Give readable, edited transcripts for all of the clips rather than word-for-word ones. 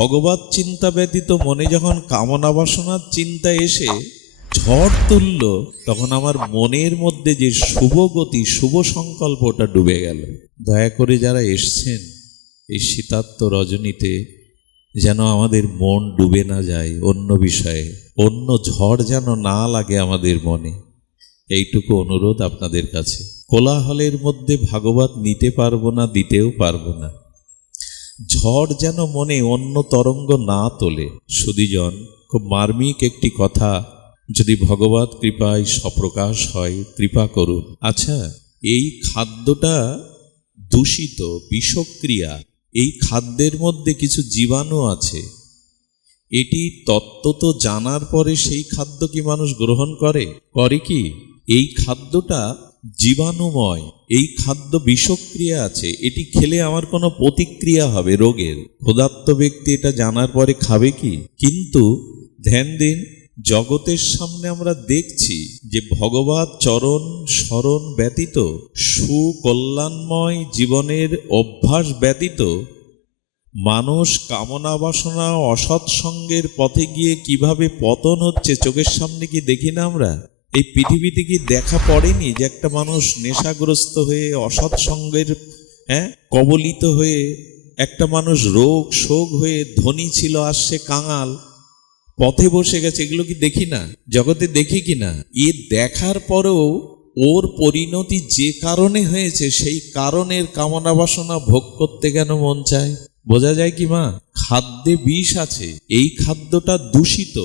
ভগবত চিন্তা ব্যতীত মনে যখন কামনা বাসনার চিন্তা এসে ঝড় তুলল, তখন আমার মনের মধ্যে যে শুভ গতি, শুভ সংকল্পটা ডুবে গেল। দয়া করে যারা এসছেন এই শীতার্ত রজনীতে, যেন আমাদের মন ডুবে না যায় অন্য বিষয়ে, অন্য ঝড় যেন না লাগে আমাদের মনে, এইটুকু অনুরোধ আপনাদের কাছে। কোলাহলের মধ্যে ভাগবত নিতে পারবো না, দিতেও পারবো না। ঝড় যেন মনে অন্য তরঙ্গ না তোলে। সুধীজন, খুব মার্মিক একটি কথা যদি ভগবত কৃপায় সপ্রকাশ হয়, কৃপা করুন। আচ্ছা, এই খাদ্যটা দূষিত, বিষক্রিয়া, এই খাদ্যের মধ্যে কিছু জীবাণু আছে। এটি তত্ত্বত জানার পরে সেই খাদ্য কি মানুষ গ্রহণ করে? করে কি? এই খাদ্যটা জীবাণুময়, এই খাদ্য বিষক্রিয়া আছে, এটি খেলে আমার কোনো প্রতিক্রিয়া হবে রোগের। ক্ষুধার্ত ব্যক্তি এটা জানার পরে খাবে কি? কিন্তু ধ্যান দিন, জগতের সামনে আমরা দেখছি যে ভগবত চরণ স্মরণ ব্যতীত, সুকল্যাণময় জীবনের অভ্যাস ব্যতীত মানুষ কামনা বাসনা অসৎসঙ্গের পথে গিয়ে কিভাবে পতন হচ্ছে চোখের সামনে কি দেখি না আমরা? এই পৃথিবীতে কি দেখা পড়েনি যে একটা মানুষ নেশাগ্রস্ত হয়ে অসৎসঙ্গের কবলিত হয়ে, একটা মানুষ রোগ শোক হয়ে ধনী ছিল আসছে কাঙাল, পথে বসে গেছে? এগুলো কি দেখি না? জগতে দেখি কি না? এ দেখার পরেও ওর পরিণতি যে কারণে হয়েছে সেই কারণের কামনা বাসনা ভোগ করতে কেন মন চায়? বোঝা যায় কি মা? খাদ্যে বিষ আছে, এই খাদ্যটা দূষিত।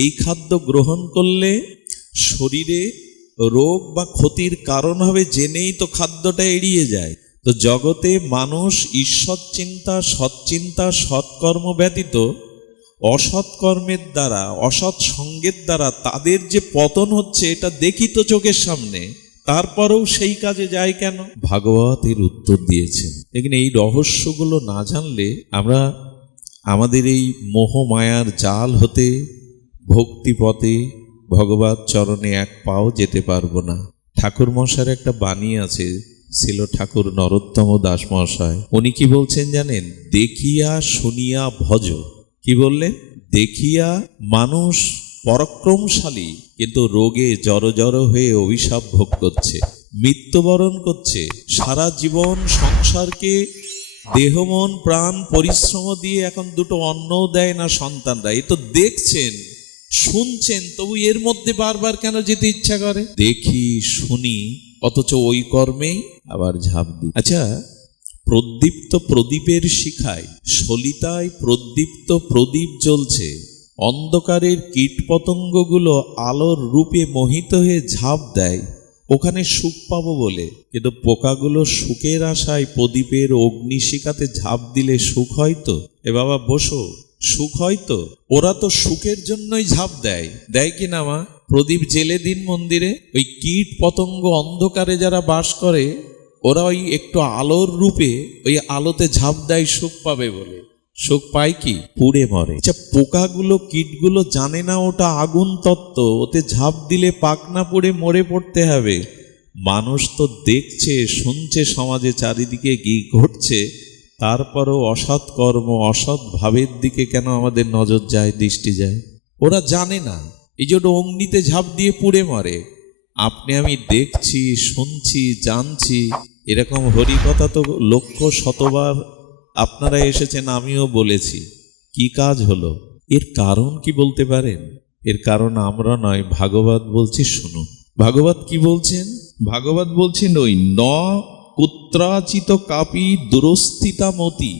এই খাদ্য গ্রহণ করলে শরীরে রোগ বা ক্ষতির কারণ হবে, জেনেই তো খাদ্যটা এড়িয়ে যায়। তো জগতে মানুষ ঈশ্বর চিন্তা, সৎচিন্তা, সৎকর্ম ব্যতীত অসৎ কর্মের দ্বারা, অসৎ সঙ্গের দ্বারা তাদের যে পতন হচ্ছে এটা দেখি তো চোখের সামনে, তারপরেও সেই কাজে যায় কেন? ভাগবত এর উত্তর দিয়েছেন। এখানে এই রহস্যগুলো না জানলে আমরা আমাদের এই মোহমায়ার জাল হতে ভক্তিপথে ভগবত চরণে এক পাও যেতে পারবো না। ঠাকুর মশাইয়ের একটা বাণী আছে, ছিল ঠাকুর নরোত্তম দাস মহাশয়। উনি কি বলছেন জানেন? দেখিয়া শুনিয়া ভজ। কি বললেন? দেখিয়া মানুষ পরাক্রমশালী, কিন্তু রোগে জড় হয়ে অভিশাপ ভোগ করছে, মৃত্যুবরণ করছে। সারা জীবন সংসারকে দেহ মন প্রাণ পরিশ্রম দিয়ে এখন দুটো অন্নও দেয় না সন্তানরা। এ তো দেখছেন শুনছেন, তবু এর মধ্যে বারবার কেন যেতে ইচ্ছা করে? দেখি শুনি, অথচ ওই কর্মেই আবার ঝাঁপ দিই। আচ্ছা, প্রদীপ্ত প্রদীপের শিখায় সলিতায় প্রদীপ্ত প্রদীপ জ্বলছে, অন্ধকারের কীটপতঙ্গগুলো আলোর রূপে মোহিত হয়ে ঝাঁপ দেয় ওখানে সুখ পাবো বলে। কিন্তু পোকাগুলো সুখের আশায় প্রদীপের অগ্নিশিখাতে ঝাঁপ দিলে সুখ হয়তো? এ বাবা বসো, সুখ হয়তো? ওরা তো সুখের জন্যই ঝাঁপ দেয়, দেয় কি না মা? প্রদীপ জেলে দিন মন্দিরে, ওই কীট পতঙ্গ অন্ধকারে যারা বাস করে, ওরা ওই একটু আলোর রূপে ওই আলোতে ঝাঁপ দেয় সুখ পাবে বলে। সুখ পায় কি? পুড়ে মরে। আচ্ছা, পোকাগুলো কীটগুলো জানে না ওটা আগুন তত্ত্ব, ওতে ঝাঁপ দিলে পাকনা পুড়ে মরে পড়তে হবে। মানুষ তো দেখছে শুনছে সমাজে চারিদিকে কি ঘটছে, তারপরও অসৎ কর্ম অসৎ ভাবের দিকে কেন আমাদের নজর যায়, দৃষ্টি যায়? ওরা জানে না, এই জন্য অগ্নিতে ঝাঁপ দিয়ে পুড়ে মরে। আপনি আমি দেখছি শুনছি জানছি, এরকম হরিকথা তো লক্ষ শতবার আপনারা এসেছেন, আমিও বলেছি। কি কাজ হলো? এর কারণ কি বলতে পারেন? এর কারণ আমরা নয়, ভাগবত বলছি, শুনুন। ভাগবত কি বলছেন? ভাগবত বলছেন ওই ন কুত্রাচিত কাপি দুরস্থিতা মতি।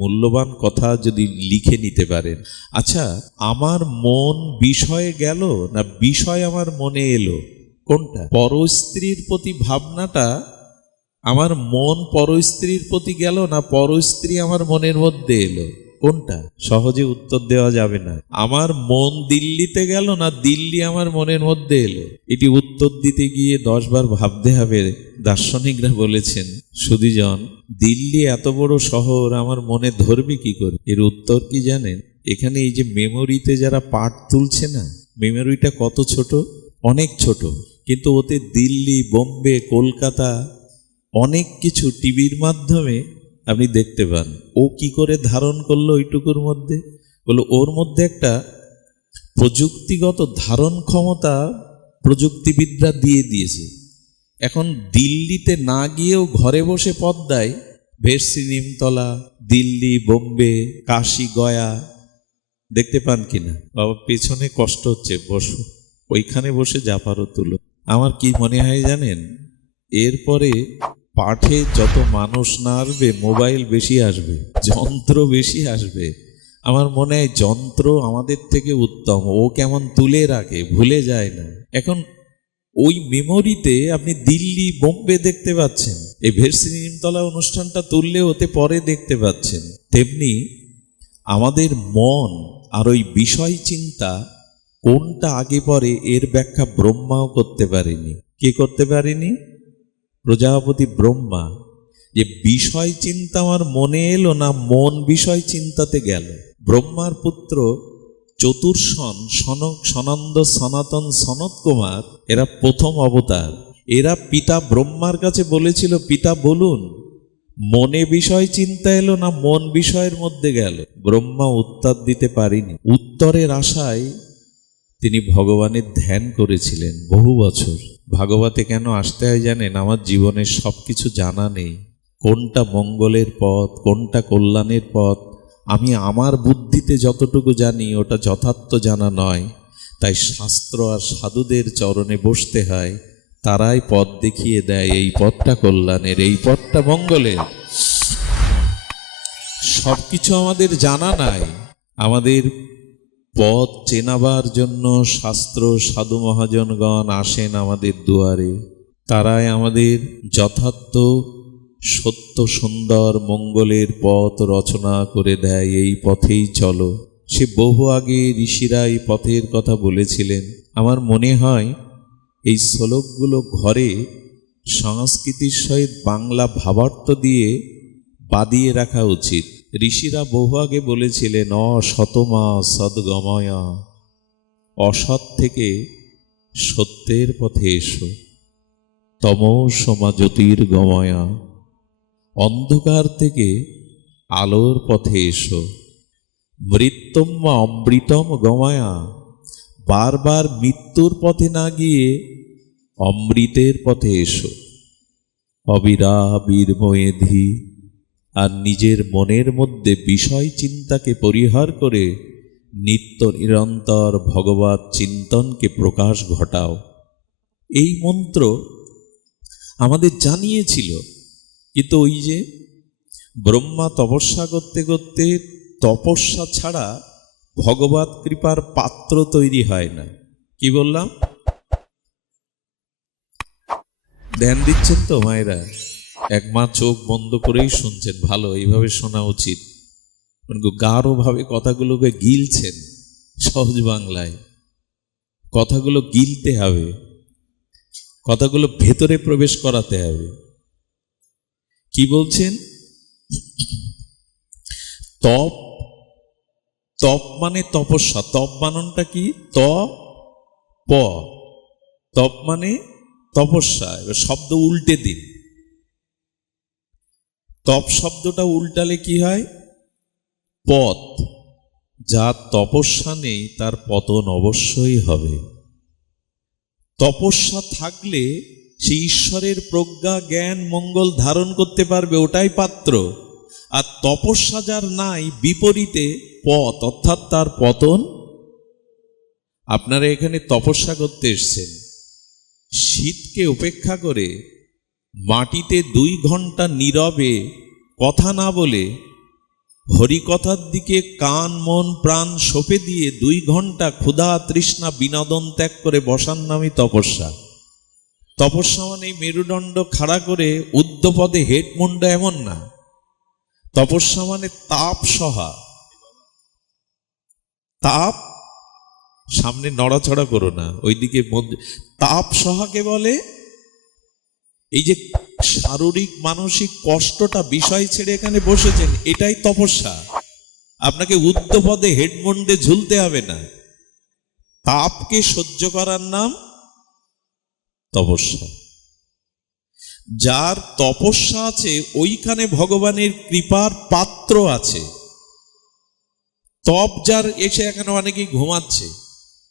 মূল্যবান কথা যদি লিখে নিতে পারেন। আচ্ছা, আমার মন বিষয়ে গেল না বিষয় আমার মনে এলো? কোনটা? পরস্ত্রীর প্রতি ভাবনাটা আমার মন পরস্ত্রীর প্রতি গেল না পরস্ত্রী আমার মনের মধ্যে এলো? কোনটা? সহজে উত্তর দেওয়া যাবে না। আমার মন দিল্লিতে গেল না দিল্লি আমার মনের মধ্যে এলো? এটি উত্তর দিতে গিয়ে 10 বার ভাবতে হবে। দার্শনিকরা বলেছেন, সুধীজন, দিল্লি এত বড় শহর আমার মনে ধরবে কি করে? এর উত্তর কি জানেন? এখানে এই যে মেমোরিতে যারা পাঠ তুলছে না, মেমোরিটা কত ছোট, অনেক ছোট, কিন্তু ওতে দিল্লি বোম্বে কলকাতা অনেক কিছু টিভির মাধ্যমে আপনি দেখতে পান ও কি করে ধারণ করলো ওইটুকুর মধ্যে। বলো ওর মধ্যে একটা প্রযুক্তিগত ধারণ ক্ষমতা প্রযুক্তিবিদরা দিয়ে দিয়েছে। এখন দিল্লিতে না গিয়েও ঘরে বসে পদ্মায় ভেরসি, নিমতলা, দিল্লি, বোম্বে, কাশী, গয়া দেখতে পান কিনা? বাবা পেছনে কষ্ট হচ্ছে, বসো, ওইখানে বসে যা পারো তুলো। আমার কি মনে হয় জানেন, এরপরে পাঠে যত মানুষ না আসবে, মোবাইল বেশি আসবে, যন্ত্র বেশি আসবে। আমার মনে হয় যন্ত্র আমাদের থেকে উত্তম। ও কেমন তুলে রাখে, ভুলে যায় না। এখন ওই মেমোরিতে আপনি দিল্লি, বোম্বে দেখতে পাচ্ছেন, এই ভেরসি, নিমতলা অনুষ্ঠানটা তুললে ওতে পরে দেখতে পাচ্ছেন। তেমনি আমাদের মন আর ওই বিষয় চিন্তা কোনটা আগে পরে এর ব্যাখ্যা ব্রহ্মাও করতে পারেনি। কে করতে পারেনি? প্রজাপতি ব্রহ্মা। যে বিষয় চিন্তা আমার মনে এলো না, মন বিষয় চিন্তাতে গেল। ব্রহ্মার পুত্র চতুর্ষণ, সনক, সনন্দ, সনাতন, সনত কুমার, এরা প্রথম অবতার। এরা পিতা ব্রহ্মার কাছে বলেছিল, পিতা বলুন মনে বিষয় চিন্তা এলো না মন বিষয়ের মধ্যে গেল। ব্রহ্মা উত্তর দিতে পারিনি। উত্তরের আশায় তিনি ভগবানের ধ্যান করেছিলেন বহু বছর। ভাগবতে কেন আসতে হয় জানেন? আমার জীবনের সব কিছু জানা নেই, কোনটা মঙ্গলের পথ, কোনটা কল্যাণের পথ, আমি আমার বুদ্ধিতে যতটুকু জানি ওটা যথার্থ জানা নয়। তাই শাস্ত্র আর সাধুদের চরণে বসতে হয়, তারাই পথ দেখিয়ে দেয়, এই পথটা কল্যাণের, এই পথটা মঙ্গলের। সব কিছু আমাদের জানা নাই। আমাদের পথ চেনাবার জন্য শাস্ত্র, সাধু মহাজনগণ আসেন আমাদের দুয়ারে। তারাই আমাদের যথার্থ সত্য সুন্দর মঙ্গলের পথ রচনা করে দেয়, এই পথেই চলো। সে বহু আগে ঋষিরা এই পথের কথা বলেছিলেন। আমার মনে হয় এই শ্লোকগুলো ঘরে সংস্কৃতির সহিত বাংলা ভাবার্থ দিয়ে বাদিয়ে রাখা উচিত। ঋষিরা বহু আগে বলেছিলেন, অসতমা সদ্গময়া, অসৎ থেকে সত্যের পথে এসো, তমসমা জ্যোতির্গময়া, অন্ধকার থেকে আলোর পথে এসো, মৃত্যুম বা অমৃতম গময়া, বারবার মৃত্যুর পথে না গিয়ে অমৃতের পথে এসো, অবিরাবির্ময়েধি, আর নিজের মনের মধ্যে বিষয় চিন্তাকে পরিহার করে নিত্য নিরন্তর ভগবৎ চিন্তনকে প্রকাশ ঘটাও। এই মন্ত্র আমাদের জানিয়েছিল, কিন্তু ওই যে ব্রহ্মা তপস্যা করতে করতে, তপস্যা ছাড়া ভগবৎ কৃপার পাত্র তৈরি হয় না। কি বললাম? ধ্যান দিচ্ছেন তো মায়েরা? এক মা চোখ বন্ধ করেই শুনছেন, ভালো, এইভাবে শোনা উচিত। গাঢ়ভাবে কথাগুলোকে গিলছেন, সহজ বাংলায় কথাগুলো গিলতে হবে, কথাগুলো ভেতরে প্রবেশ করাতে হবে। কি বলছেন? তপ, তপ মানে তপস্যা। তপ বানানটা কি? ত প। তপ মানে তপস্যা। এবার শব্দ উল্টে দিন। তপ শব্দটা উল্টালে কি হয়? পথ। যার তপস্যা নেই তার পতন অবশ্যই হবে। তপস্যা থাকলে সে ঈশ্বরের প্রজ্ঞা, জ্ঞান, মঙ্গল ধারণ করতে পারবে, ওটাই পাত্র। আর তপস্যা যার নাই, বিপরীতে পথ, অর্থাৎ তার পতন। আপনারা এখানে তপস্যা করতে এসছেন, শীতকে উপেক্ষা করে মাটিতে 2 ঘন্টা নীরবে কথা না বলে হরিকথার দিকে কান, মন, প্রাণ সঁপে দিয়ে 2 ঘন্টা ক্ষুধা, তৃষ্ণা, বিনোদন ত্যাগ করে বসার নামই তপস্যা। তপস্যা মানে মেরুদণ্ড খাড়া করে ঊর্ধ্বপদে হেডমুন্ড, এমন না। তপস্যা মানে তাপ সহা। তাপ, সামনে নড়াচড়া করো না, ওইদিকে তাপ সহাকে বলে। এই যে শারীরিক মানসিক কষ্টটা, বিষয় ছেড়ে এখানে বসেছেন, এটাই তপস্যা। আপনাকে ঊর্ধ্বপদে হেডমন্ডে ঝুলতে হবে না। তাপকে সহ্য করার নাম তপস্যা। যার তপস্যা আছে ওইখানে ভগবানের কৃপার পাত্র আছে। তপ যার, এসে এখানে অনেকেই ঘুমাচ্ছে,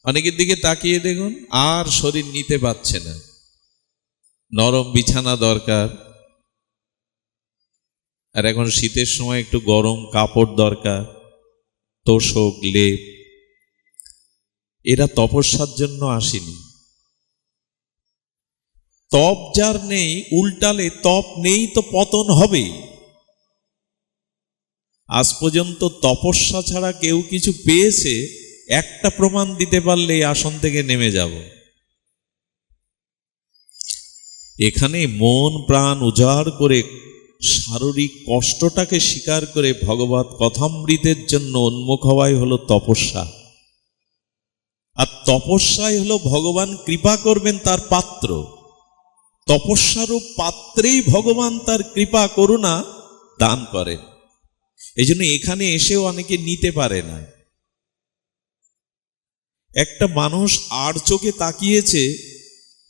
অনেকের দিকে তাকিয়ে দেখুন আর শরীর নিতে পারছে না, নরম বিছানা দরকার, আর এখন শীতের সময় একটু গরম কাপড় দরকার, তোষক লেপ। এরা তপস্যার জন্য আসেনি। তপ যার নেই, উল্টালে তপ নেই তো পতন হবেই। আজ পর্যন্ত তপস্যা ছাড়া কেউ কিছু পেয়েছে, একটা প্রমাণ দিতে পারলে এই আসন থেকে নেমে যাব। এখানে মন প্রাণ উজাড় করে শারীরিক কষ্টটাকে স্বীকার করে ভগবত কথামৃতের জন্য উন্মুখ হওয়াই হলো তপস্যা। আর তপস্যাই হলো ভগবান কৃপা করবেন তার পাত্র। তপস্যারূপ পাত্রেই ভগবান তার কৃপা করুণা দান করেন। এই জন্য এখানে এসেও অনেকে নিতে পারে না। একটা মানুষ আর চোখে তাকিয়েছে,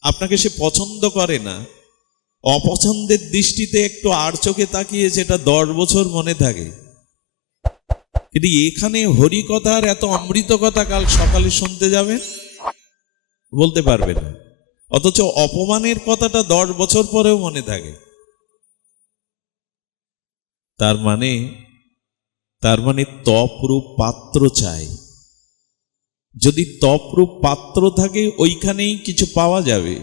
আপনাকে সে পছন্দ করে না, অপছন্দের দৃষ্টিতে একটু আর চোখে তাকিয়েছে, এটা 10 বছর মনে থাকে। কিন্তু এখানে হরিকথার এত অমৃত কথা কাল সকালে শুনতে যাবেন, বলতে পারবে না, অথচ অপমানের কথাটা 10 বছর পরেও মনে থাকে। তার মানে তপরূপ পাত্র চাই। যদি তপরূপ পাত্র থাকে ওইখানেই কিছু পাওয়া যাবে।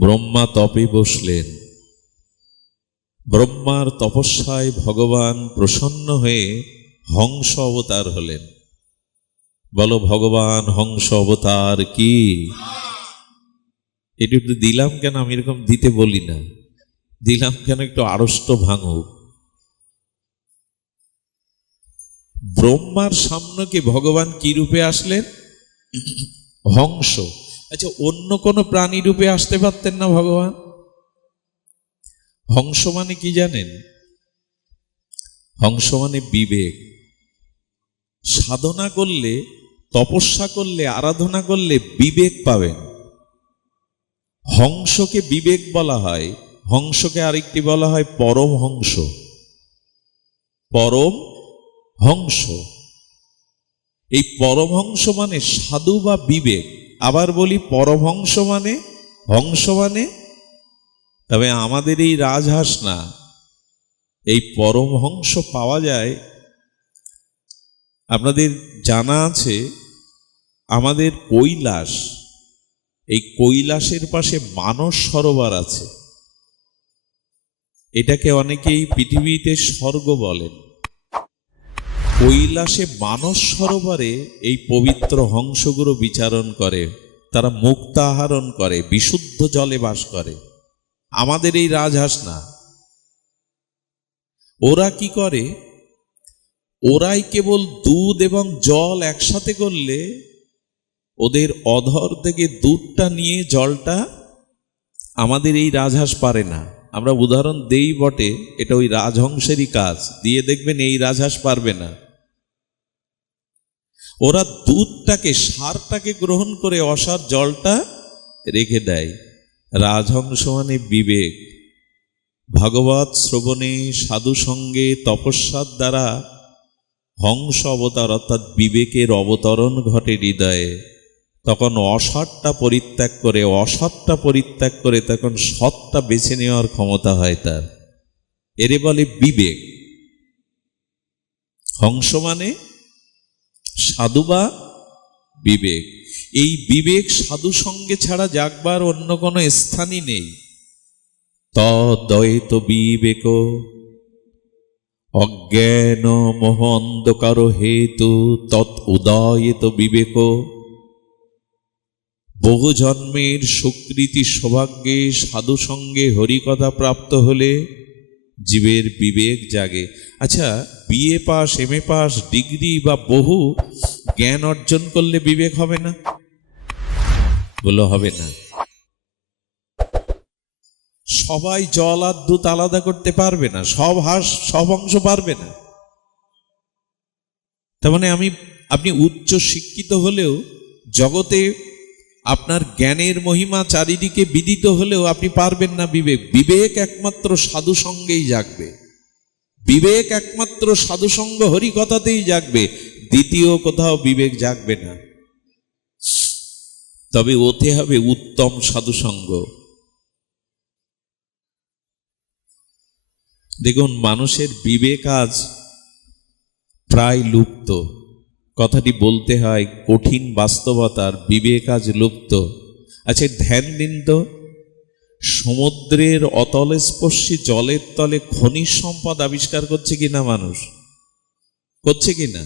ব্রহ্মা তপে বসলেন, ব্রহ্মার তপস্যায় ভগবান প্রসন্ন হয়ে হংস অবতার হলেন। বলো ভগবান হংস অবতার কি। এটা একটু দিলাম কেন, আমি এরকম দিতে বলি না, দিলাম কেন একটু আড়ষ্ট ভাঙুক। ব্রহ্মার সামনে ভগবান কি রূপে আসলেন? হংস। আচ্ছা, অন্য কোন প্রাণী রূপে আসতে পারতেন না ভগবান? হংস মানে কি জানেন? হংস মানে বিবেক। সাধনা করলে, তপস্যা করলে, আরাধনা করলে বিবেক পাবেন। হংসকে বিবেক বলা হয়। হংসকে আরেকটি বলা হয় পরম হংস। পরম হংস, এই পরমহংস মানে সাধু বা বিবেক। আবার বলি পরমহংস মানে হংস মানে, তবে আমাদের এই রাজহাঁস না, এই পরমহংস পাওয়া যায়। আপনাদের জানা আছে আমাদের কৈলাস, এই কৈলাসের পাশে মানস সরোবর আছে। এটাকে অনেকেই পৃথিবীতে স্বর্গ বলেন। কৈলাসে মানস সরোবরে এই পবিত্র হংসগুলো বিচারণ করে, তারা মুক্ত আহরণ করে, বিশুদ্ধ জলে বাস করে। আমাদের এই রাজহাঁস না। ওরা কি করে? ওরাই কেবল দুধ এবং জল একসাথে করলে ওদের অধর থেকে দুধটা নিয়ে জলটা, আমাদের এই রাজহাঁস পারে না। আমরা উদাহরণ দেই বটে, এটা ওই রাজহংসেরই কাজ, দিয়ে দেখবেন এই রাজহাঁস পারবে না। ওরা দুধটাকে, সারটাকে গ্রহণ করে অসার জলটা রেখে দেয়। রাজহংস মানে বিবেক। ভাগবত শ্রবণে, সাধু সঙ্গে, তপস্যার দ্বারা হংস অবতার অর্থাৎ বিবেকের অবতরণ ঘটে হৃদয়ে। তখন অসৎটা পরিত্যাগ করে তখন সৎটা বেছে নেওয়ার ক্ষমতা হয় তার। এরে বলে বিবেক। হংস মানে সাধু বা বিবেক। এই বিবেক সাধু সঙ্গে ছাড়া যাকবার অন্য কোনো স্থানই নেই। তদ্বৈত বিবেক অজ্ঞান মোহ অন্ধকার হেতু তৎ উদয়িত বিবেক। বহু জন্মের সুকৃতি সৌভাগ্যে সাধু সঙ্গে হরিকথা প্রাপ্ত হলে জীবের বিবেক জাগে। আচ্ছা, BA pass, MA pass, degree বা বহু জ্ঞান অর্জন করলে বিবেক হবে না? বলো হবে না। সবাই জল আর দুধ আলাদা করতে পারবে না, সব হাঁস সব অংশ পারবে না। তার মানে আপনি উচ্চ শিক্ষিত হলেও জগতে আপনার জ্ঞানের মহিমা চারিদিকে বিদিত হলেও আপনি পারবেন না বিবেক। বিবেক একমাত্র সাধু সঙ্গেই জাগবে, বিবেক একমাত্র সাধুসঙ্গ হরিকথাতেই জাগবে, দ্বিতীয় কোথাও বিবেক জাগবে না। তবে ওতে হবে উত্তম সাধুসঙ্গ। দেখুন, মানুষের বিবেক আজ প্রায় লুপ্ত। কথাটি বলতে হয় কঠিন বাস্তবতার, বিবেক আজ লুপ্ত। আচ্ছা, ধ্যান দিন তো, সমুদ্রের অতলস্পর্শী জলের তলে খনিজ সম্পদ আবিষ্কার করছে কিনা মানুষ? করছে কিনা?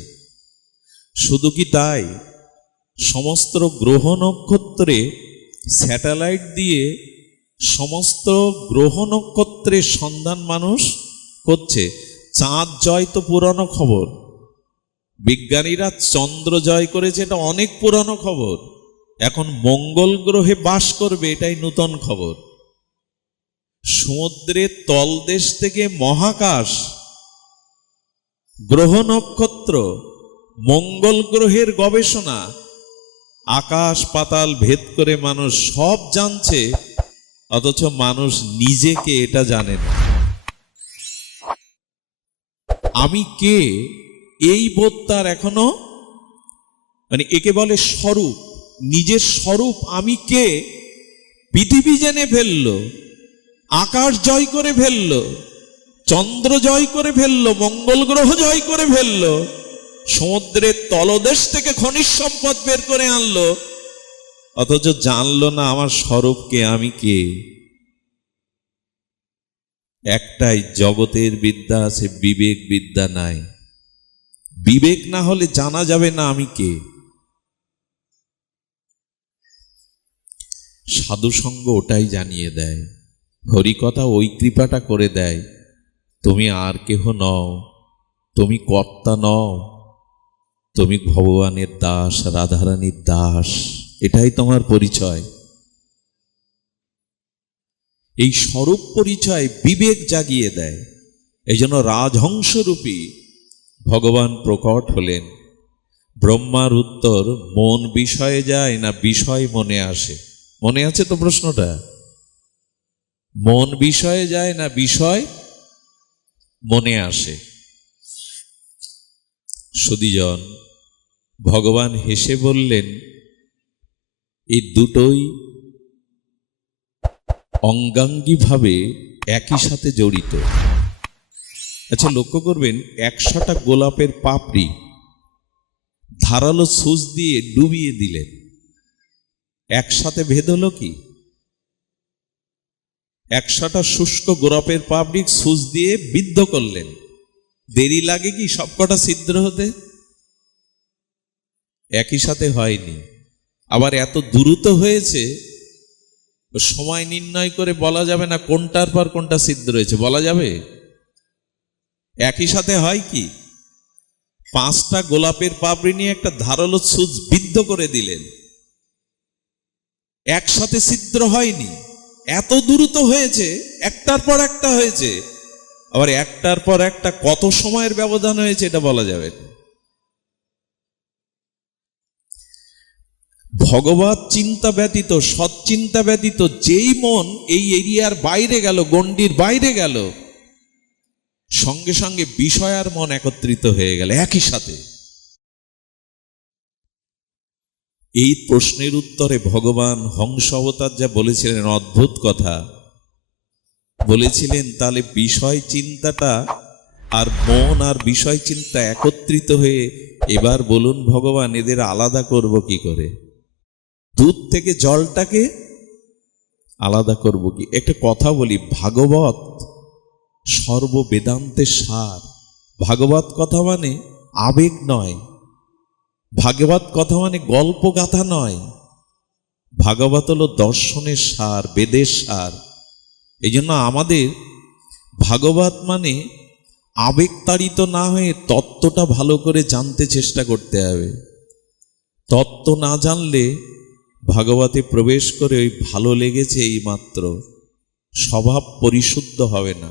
শুধু কি তাই, সমস্ত গ্রহ নক্ষত্রে স্যাটেলাইট দিয়ে সমস্ত গ্রহ নক্ষত্রের সন্ধান মানুষ করছে। চাঁদ জয় তো পুরানো খবর, বিজ্ঞানীরা চন্দ্র জয় করেছে, এটা অনেক পুরানো খবর। এখন মঙ্গল গ্রহে বাস করবে, এটাই নূতন খবর। সমুদ্রের তলদেশ থেকে মহাকাশ, গ্রহ নক্ষত্র, মঙ্গল গ্রহের গবেষণা, আকাশ পাতাল ভেদ করে মানুষ সব জানছে, অথচ মানুষ নিজেকে এটা জানে না। আমি কে, এই বোধ তার এখনো, একে বলে স্বরূপ, নিজের স্বরূপ আমি কে, পৃথিবী জেনে ফেললো, আকাশ জয় করে ফেললো, চন্দ্র জয় করে ফেললো, মঙ্গল গ্রহ জয় করে ফেললো, সমুদ্রের তলদেশ থেকে খনিজ সম্পদ বের করে আনলো, অথচ জানলো না আমার স্বরূপকে, আমি কে। একটাই জগতের বিদ্যা আছে, বিবেক বিদ্যা নাই। বিবেক না হলে জানা যাবে না আমি কে। সাধুসঙ্গ ওটাই জানিয়ে দেয়, হরিকথা ওই কৃপাটা করে দেয়, তুমি আর কেহ নও, তুমি কর্তা নও, তুমি ভগবানের দাস, রাধারানীর দাস, এটাই তোমার পরিচয়। এই স্বরূপ পরিচয় বিবেক জাগিয়ে দেয়। এই জন্য রাজহংসরূপী ভগবান প্রকট হলেন। ব্রহ্মার উত্তর, মন বিষয়ে যায় না বিষয় মনে আসে। মনে আছে তো প্রশ্নটা? মন বিষয়ে যায় না বিষয় মনে আসে। সুধীজন, ভগবান হেসে বললেন, এই দুটোই অঙ্গাঙ্গিভাবে একই সাথে জড়িত। আচ্ছা, লক্ষ্য করবেন, 100টা গোলাপের পাপড়ি ধারালো সুচ দিয়ে ডুবিয়ে দিলেন, একসাথে ভেদ হলো কি? 100টা শুষ্ক গোলাপের পাপড়ি সুচ দিয়ে বিদ্ধ করলেন, দেরি লাগে কি সবকটা ছিদ্র হতে? একই সাথে হয়নি। আবার এত দ্রুত হয়েছে, সময় নির্ণয় করে বলা যাবে না কোনটার পর কোনটা ছিদ্র হয়েছে, বলা যাবে? একই সাথে হয় কি, 5টা গোলাপের পাপড়ি নিয়ে একটা ধারালো সুচ বিদ্ধ করে দিলেন, একসাথে ছিদ্র হয়নি, এত দ্রুত হয়েছে, একটার পর একটা হয়েছে। আবার একটার পর একটা কত সময়ের ব্যবধান হয়েছে এটা বলা যাবে না। ভগবত চিন্তা ব্যতীত, সৎচিন্তা ব্যতীত যেই মন এই এরিয়ার বাইরে গেল, গণ্ডির বাইরে গেল, সঙ্গে সঙ্গে বিষয় আর মন একত্রিত হয়ে গেল একই সাথে। এই প্রশ্নের উত্তরে ভগবান হংস অবতার যা বলেছিলেন, অদ্ভুত কথা বলেছিলেন। তাহলে বিষয় চিন্তাটা আর মন আর বিষয় চিন্তা একত্রিত হয়ে, এবার বলুন ভগবান, এদের আলাদা করব কি করে? দুধ থেকে জলটাকে আলাদা করব কি? একটা কথা বলি, ভাগবত সর্ববেদান্তের সার। ভাগবত কথা মানে আবেগ নয়, ভাগবত কথা মানে গল্প গাথা নয়, ভাগবত হলো দর্শনের সার, বেদের সার। এই জন্য আমাদের ভাগবত মানে আবেগতাড়িত না হয়ে তত্ত্বটা ভালো করে জানতে চেষ্টা করতে হবে। তত্ত্ব না জানলে ভাগবতে প্রবেশ করে ওই ভালো লেগেছে এই মাত্র, স্বভাব পরিশুদ্ধ হবে না।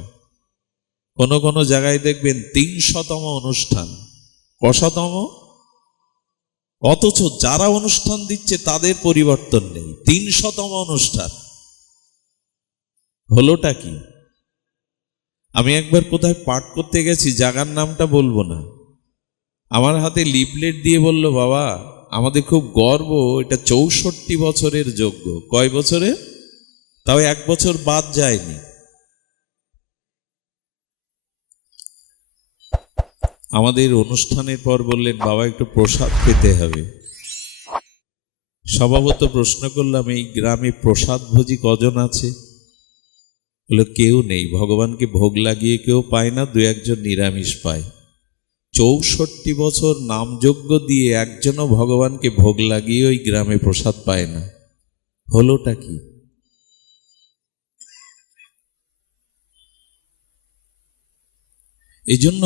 কোনো কোনো জায়গায় দেখবেন 300তম অনুষ্ঠান, কশতম? অথচ যারা অনুষ্ঠান দিচ্ছে তাদের পরিবর্তন নেই। 300তম অনুষ্ঠান, হলোটা কি? আমি একবার কোথায় পাঠ করতে গেছি, জায়গার নামটা বলবো না, আমার হাতে লিফলেট দিয়ে বলল, বাবা আমাদের খুব গর্ব, এটা 64 বছরের যজ্ঞ। কয় বছরে? তাও 1 বছর বাদ যায়নি। আমাদের অনুষ্ঠানের পর বললেন, বাবা একটু প্রসাদ পেতে হবে। স্বভাবত প্রশ্ন করলাম, এই গ্রামে প্রসাদ ভোজি কজন আছে? বললো কেউ নেই, ভগবানকে ভোগ লাগিয়ে কেউ পায় না, 2-1 নিরামিষ পায়। 64 বছর নামযজ্ঞ দিয়ে একজনও ভগবানকে ভোগ লাগিয়ে ওই গ্রামে প্রসাদ পায় না, হলোটা কি? এই জন্য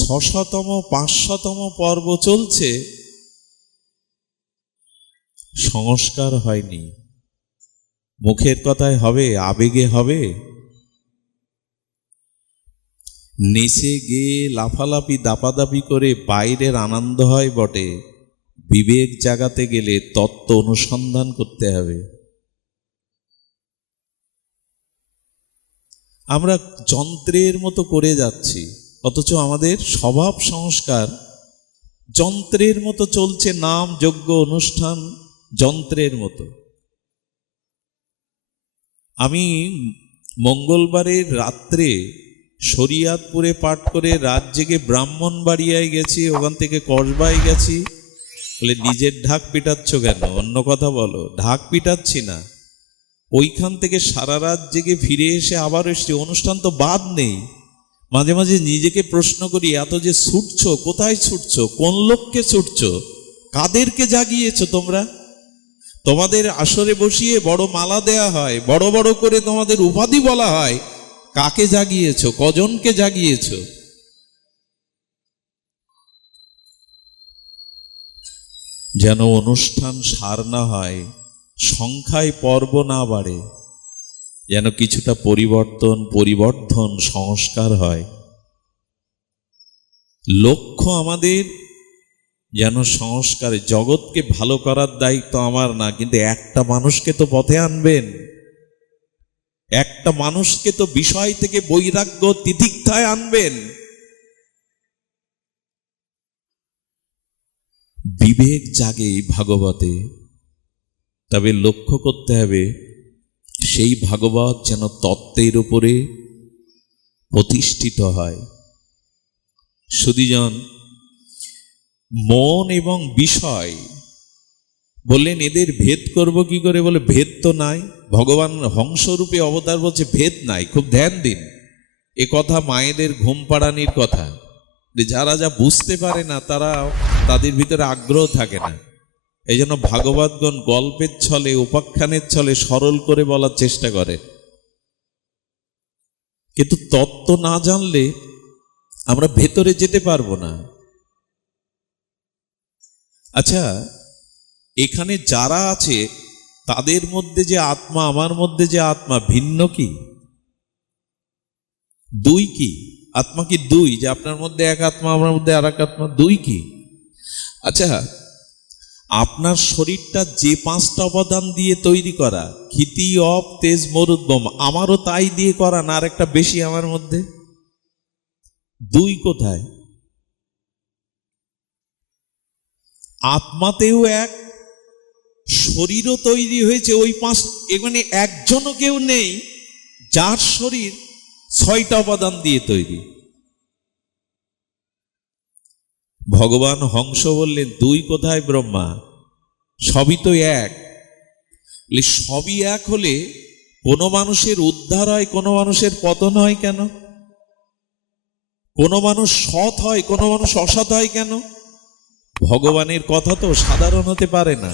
600তম 500তম পর্ব চলছে, সংস্কার হয়নি। মুখের কথায় হবে, আবেগে হবে। নেচে গিয়ে লাফালাফি দাপাদাপি করে বাইরের আনন্দ হয় বটে, বিবেক জাগাতে গেলে তত্ত্ব অনুসন্ধান করতে হবে। আমরা যন্ত্রের মতো করে যাচ্ছি, অথচ আমাদের স্বভাব সংস্কার যন্ত্রের মতো চলছে। নাম যজ্ঞ অনুষ্ঠান যন্ত্রের মতো। আমি মঙ্গলবারের রাত্রে শরিয়াতপুরে পাঠ করে রাত জেগে ব্রাহ্মণবাড়িয়ায় গেছি, ওখান থেকে কসবায় গেছি। বলে নিজের ঢাক পিটাচ্ছ কেন? অন্য কথা বলো। ঢাক পিটাচ্ছি না, ওইখান থেকে সারা রাত জেগে ফিরে এসে আবার এসছি। অনুষ্ঠান তো বাদ নেই। মাঝে মাঝে নিজেকে প্রশ্ন করি, এত যে ছুটছ, কোথায় ছুটছ? কোন লোককে ছুটছ? কাদেরকে জাগিয়েছ তোমরা? তোমাদের আসরে বসিয়ে বড় মালা দেয়া হয়, বড় বড় করে তোমাদের উপাধি বলা হয়, কাকে জাগিয়েছ? কজনকে জাগিয়েছ? যেন অনুষ্ঠান সার না হয়, সংখ্যায় পর্ব না বাড়ে, যেন কিছুটা পরিবর্ধন সংস্কার হয়। লক্ষ্য আমাদের যেন সংস্কারে, জগৎকে ভালো করার দায়িত্ব আমার না, কিন্তু একটা মানুষকে তো পথে আনবেন, একটা মানুষকে তো বিষয় থেকে বৈরাগ্য তিতিক্ষায় আনবেন। বিবেক জাগে ভাগবতে, তবে লক্ষ্য করতে হবে সেই ভাগবত যেন তত্ত্বের উপরে প্রতিষ্ঠিত হয়। সুধীজন, মন এবং বিষয় বললেন, এদের ভেদ করব কি করে? বলে ভেদ তো নাই। ভগবান হংসরূপে অবতার বলছে ভেদ নাই। খুব ধ্যান দিন, এ কথা মায়েদের ঘুম পাড়ানির কথা। যারা যা বুঝতে পারে না তারা, তাদের ভিতরে আগ্রহ থাকে না। এই জন্য ভাগবতগণ গল্পের ছলে, উপাখ্যানের ছলে সরল করে বলার চেষ্টা করে। কিন্তু তত্ত্ব না জানলে আমরা ভেতরে যেতে পারবো না। আচ্ছা, এখানে যারা আছে তাদের মধ্যে যে আত্মা, আমার মধ্যে যে আত্মা, ভিন্ন কি? দুই কি? আত্মা কি দুই? যে আপনার মধ্যে এক আত্মা, আমার মধ্যে আর এক আত্মা, দুই কি? আচ্ছা, আপনার শরীরটা যে 5টা উপাদান দিয়ে তৈরি করা, ক্ষিতি অপ তেজ মরুদ্গম, আমারও তাই দিয়ে করা, না আর একটা বেশি আমার মধ্যে? দুই কোথায়? আত্মাতেও এক, শরীরও তৈরি হয়েছে ওই 5, মানে একজনও কেউ নেই যার শরীর 6টা উপাদান দিয়ে তৈরি। ভগবান হংস বললেন, দুই কোথায় ব্রহ্মা? সবই তো এক। সবই এক হলে কোনো মানুষের উদ্ধার হয়, কোনো মানুষের পতন হয় কেন? কোনো মানুষ সৎ হয়, কোনো মানুষ অসৎ হয় কেন? ভগবানের কথা তো সাধারণ হতে পারে না।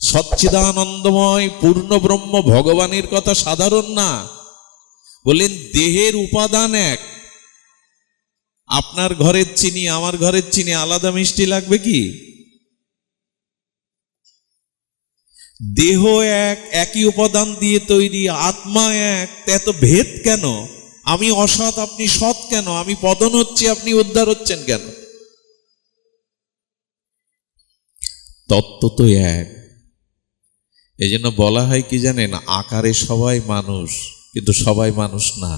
সচ্চিদানন্দময় পূর্ণ ব্রহ্ম ভগবানের কথা সাধারণ না। বলেন দেহের উপাদান এক। আপনার ঘরের চিনি, আমার ঘরের চিনি আলাদা মিষ্টি লাগবে কি? দেহ এক, একই উপাদান দিয়ে তৈরি, আত্মা এক, এত ভেদ কেন? আমি অসৎ, আপনি সৎ কেন? আমি পতন হচ্ছি, আপনি উদ্ধার হচ্ছেন কেন? তত্ত্ব তো এক। এই জন্য বলা হয় কি জানেন, আকারে সবাই মানুষ কিন্তু সবাই মানুষ না।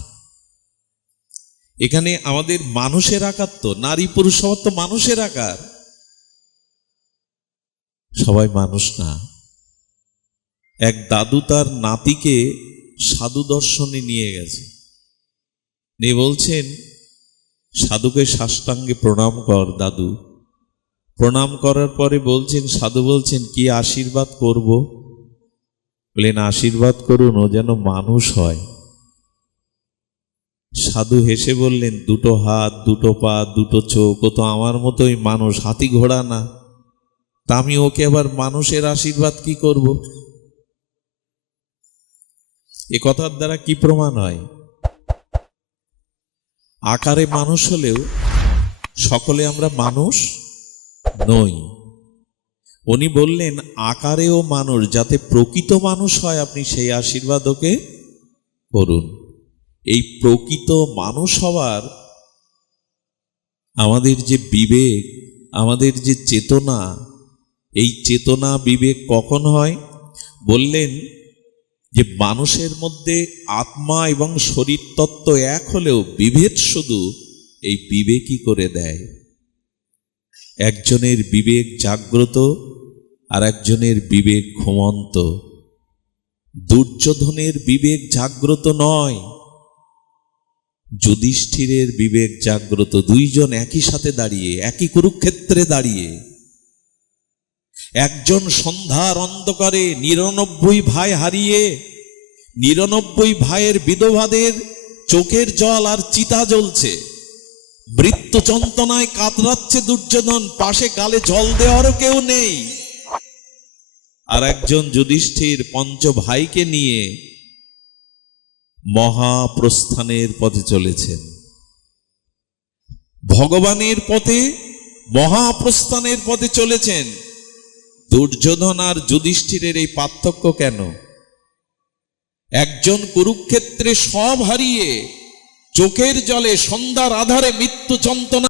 এখানে আমাদের মানুষের আকার তো, নারী পুরুষ সবার তো মানুষের আকার, সবাই মানুষ না। এক দাদু তার নাতিকে সাধু দর্শনে নিয়ে গেছে, নিয়ে বলছেন সাধুকে সাষ্টাঙ্গে প্রণাম কর দাদু। প্রণাম করার পরে বলছেন, সাধু বলছেন কি আশীর্বাদ করব? বলেন আশীর্বাদ করুন ও যেন মানুষ হয়। সাধু হেসে বললেন, দুটো হাত, দুটো পা, দুটো চোখ, ও তো আমার মতোই মানুষ, হাতি ঘোড়া না, তা আমি ওকে আবার মানুষের আশীর্বাদ কি করব? এ কথার দ্বারা কি প্রমাণ হয়? আকারে মানুষ হলেও সকলে আমরা মানুষ নই। উনি বললেন আকারেও মানুষ, যাতে প্রকৃত মানুষ হয় আপনি সেই আশীর্বাদ ওকে করুন। এই প্রকৃত মানুষ হওয়ার আমাদের যে বিবেক, আমাদের যে চেতনা, এই চেতনা বিবেক কখন হয়? বললেন যে মানুষের মধ্যে আত্মা এবং শরীর তত্ত্ব এক হলেও বিভেদ শুধু এই বিবেকই করে দেয়। একজনের বিবেক জাগ্রত আর একজনের বিবেক ঘুমন্ত। দুর্যোধনের বিবেক জাগ্রত নয়, যুধিষ্ঠিরের বিবেক জাগ্রত। দুইজন একই সাথে দাঁড়িয়ে, একই কুরুক্ষেত্রে দাঁড়িয়ে, একজন সন্ধ্যার অন্ধকারে 99 ভাই হারিয়ে, 99 ভাইয়ের বিধবাদের চোখের জল আর চিতা জ্বলছে, মৃত্যু যন্ত্রণায় কাতরাচ্ছে দুর্যোধন, পাশে গালে জল দেওয়ারও কেউ নেই। আর একজন যুধিষ্ঠির পঞ্চ ভাইকে নিয়ে মহাপ্রস্থানের পথে চলেছেন, ভগবানের পথে, মহাপ্রস্থানের পথে চলেছেন। দুর্যোধন আর যুধিষ্ঠিরের এই পার্থক্য কেন? একজন কুরুক্ষেত্রে সব হারিয়ে চোখের জলে সন্ধ্যার আধারে মৃত্যু যন্ত্রণা